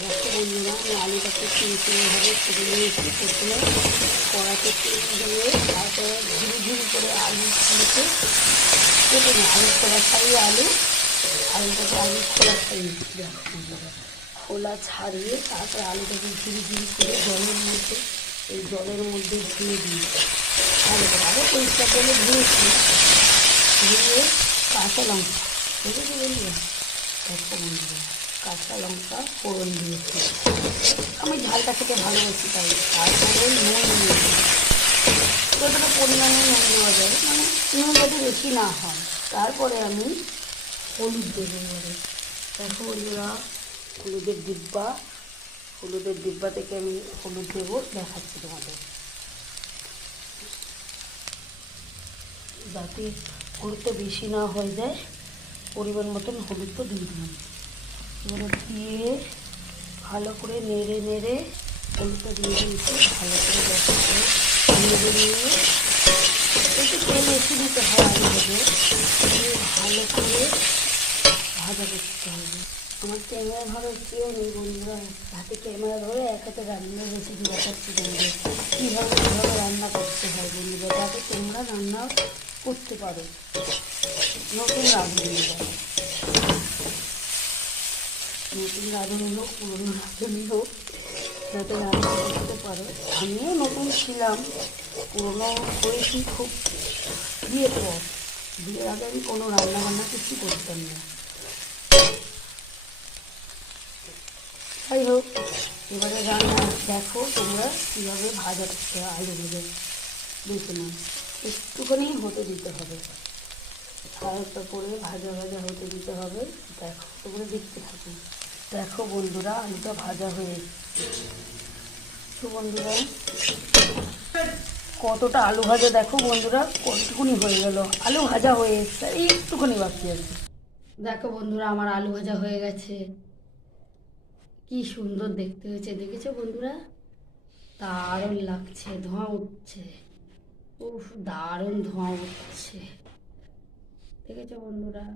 দেখো বন্ধুরা, আমি আলুটাকে ভাবে কেটে নিয়েছি। প্রথমে কড়াতে তেল দিয়ে তারপরে ঝুড়ি ঝুড়ি করে আলুগুলোকে কেটে নিই। আলুর খোলা ছাড়িয়ে আলুটাকে আলুর খোলা ছাড়িয়ে দেখো বন্ধুরা, খোলা ছাড়িয়ে তারপরে আলুটাকে ঝুড়ি ঝুড়ি করে জলের মধ্যে ধুয়ে দিই। ভালো করে আরও পরিষ্কার জলে ধুয়েছি। ধুয়ে কাঁচা লঙ্কা দেখেছি বন্ধুরা, দেখো বন্ধুরা, কাঁচা লঙ্কা ফোড়ন দিয়েছি। আমি ঝালটা খেতে ভালোবাসি তাই। তারপরে নুন দিয়েছি, যতটা পরিমাণে নুন দেওয়া যায়, মানে নুন যাতে বেশি না হয়। তারপরে আমি হলুদ দেবো এবারে। দেখো বন্ধুরা, হলুদের ডিব্বা থেকে আমি হলুদ দেবো, দেখাচ্ছি তোমাদের, যাতে হলুদটা বেশি না হয়ে যায়। পরিমাণ মতন হলুদটা দিয়ে দিলাম। এবারে দিয়ে ভালো করে নেড়ে হলুদটা দিয়ে দিয়েছি। ভালো করে নেড়ে নিয়ে একটু তেল বেশি দিতে হয় আলু ভেজে, দিয়ে ভালো করে ভাজা করতে হবে। আমার ক্যামেরা ধরার কেউ নেই বন্ধুরা, হাতে ক্যামেরা ধরে এক হাতে রান্নার রেসিপি দেখাচ্ছি তোমাদের, কীভাবে রান্না করতে হয় বন্ধুরা, যাতে তোমরা রান্না করতে পারো। নতুন রাঁধুনি হোক, পুরোনো রাঁধুনি হোক, যাতে রান্না করতে পারো। আমিও নতুন ছিলাম, পুরোনো হয়েছি খুব বিয়ের পর। বিয়ের আগে আমি কোনো রান্না কিছু করতাম না। যাই হোক, এবারে রান্না দেখো তোমরা কীভাবে ভাজা করতে হয়। আলু ভেজে দেখে নাও, একটুখানি হতে দিতে হবে, হালকা করে ভাজা হতে দিতে হবে। দেখো তোমরা দেখতে থাকো। দেখো বন্ধুরা, আলুটা ভাজা হয়ে এসেছে। তো বন্ধুরা, কতটা আলু ভাজা দেখো বন্ধুরা, কতটুকুনি হয়ে গেল। আলু ভাজা হয়ে এসছে, একটুখানি বাকি আছে। দেখো বন্ধুরা, আমার আলু ভাজা হয়ে গেছে। কি সুন্দর দেখতে হয়েছে, দেখেছো বন্ধুরা? দারুণ লাগছে, ধোঁয়া উঠছে। উফ, দারুণ ধোঁয়া উঠছে, দেখেছো বন্ধুরা?